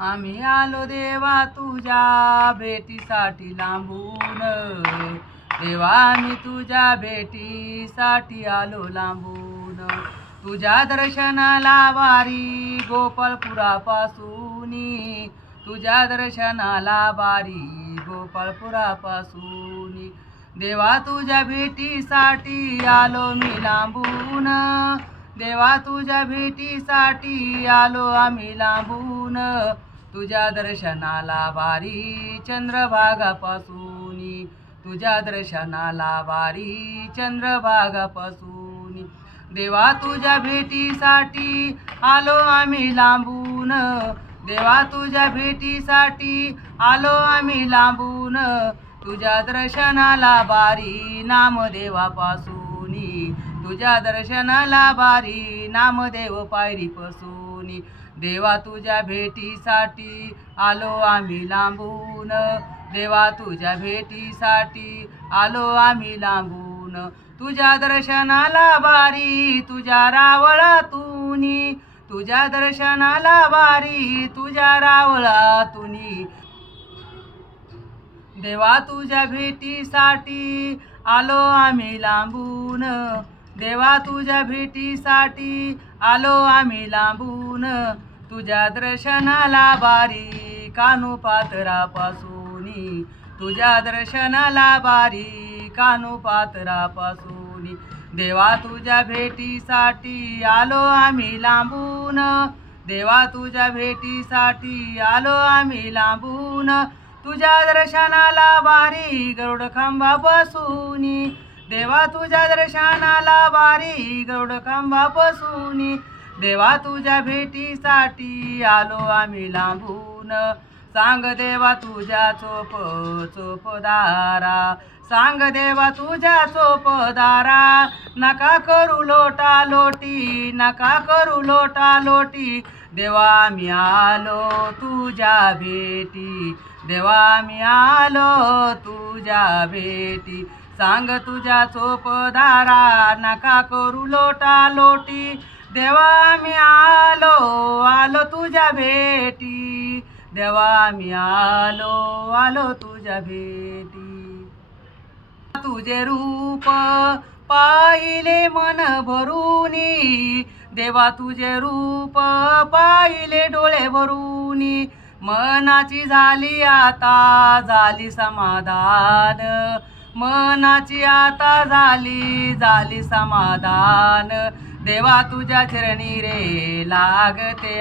आम्ही आलो देवा तुझ्या भेटीसाठी लांबून, देवा आम्ही तुझ्या भेटीसाठी आलो लांबून. तुझ्या दर्शनाला वारी गोपाळपुरापासूनी, तुझ्या दर्शनाला वारी गोपाळपुरापासूनी. देवा तुझ्या भेटीसाठी आलो मी लांबून, देवा तुझ्या भेटीसाठी आलो आम्ही लांबून. तुझ्या दर्शनाला वारी चंद्रभागापासूनी, तुझ्या दर्शनाला वारी चंद्रभागापासूनी. देवा तुझ्या भेटीसाठी आलो आम्ही लांबून, देवा तुझ्या भेटीसाठी आलो आम्ही लांबून. तुझ्या दर्शनाला वारी नामदेवापासूनी, तुझ्या दर्शनाला वारी नामदेव पायरीपासूनी. देवा तुझ्या भेटीसाठी आलो आम्ही लांबून, देवा तुझ्या भेटीसाठी आलो आम्ही लांबून. तुझ्या दर्शनाला वारी तुझ्या रावळातूनी, तुझ्या दर्शनाला वारी तुझ्या रावळातूनी. देवा तुझ्या भेटीसाठी आलो आम्ही लांबून, देवा तुझ्या भेटीसाठी आलो आम्ही लांबून. तुझ्या दर्शनाला वारी कानोपात्रापासूनी, तुझ्या दर्शनाला वारी कानोपात्रापासूनी. देवा तुझ्या भेटीसाठी आलो आम्ही लांबून, देवा तुझ्या भेटीसाठी आलो आम्ही लांबून. तुझ्या दर्शनाला वारी गरुड खांबापासूनी, देवा तुझ्या दर्शनाला वारी गरुड खांबापासूनी. देवा तुझ्या भेटीसाठी आलो आम्ही लांबून. सांग देवा तुझ्या चोपदारा, सांग देवा तुझ्या चोपदारा. नका करू लोटा लोटी, नका करू लोटा लोटी. देवा आम्ही आलो तुझ्या भेटी, देवा आम्ही आलो तुझ्या भेटी. सांग तुझ्या चोपदारा नका करू लोटा लोटी. देवा आम्ही आलो आलो तुझ्या भेटी, देवा आम्ही आलो आलो तुझ्या भेटी. तुझे रूप पाहिले मन भरूनी, देवा तुझे रूप पाहिले डोळे भरूनी. मनाची झाली आता झाली समाधान, मनाची आता झाली समाधान. देवा तुझ्या चरणी रे लागते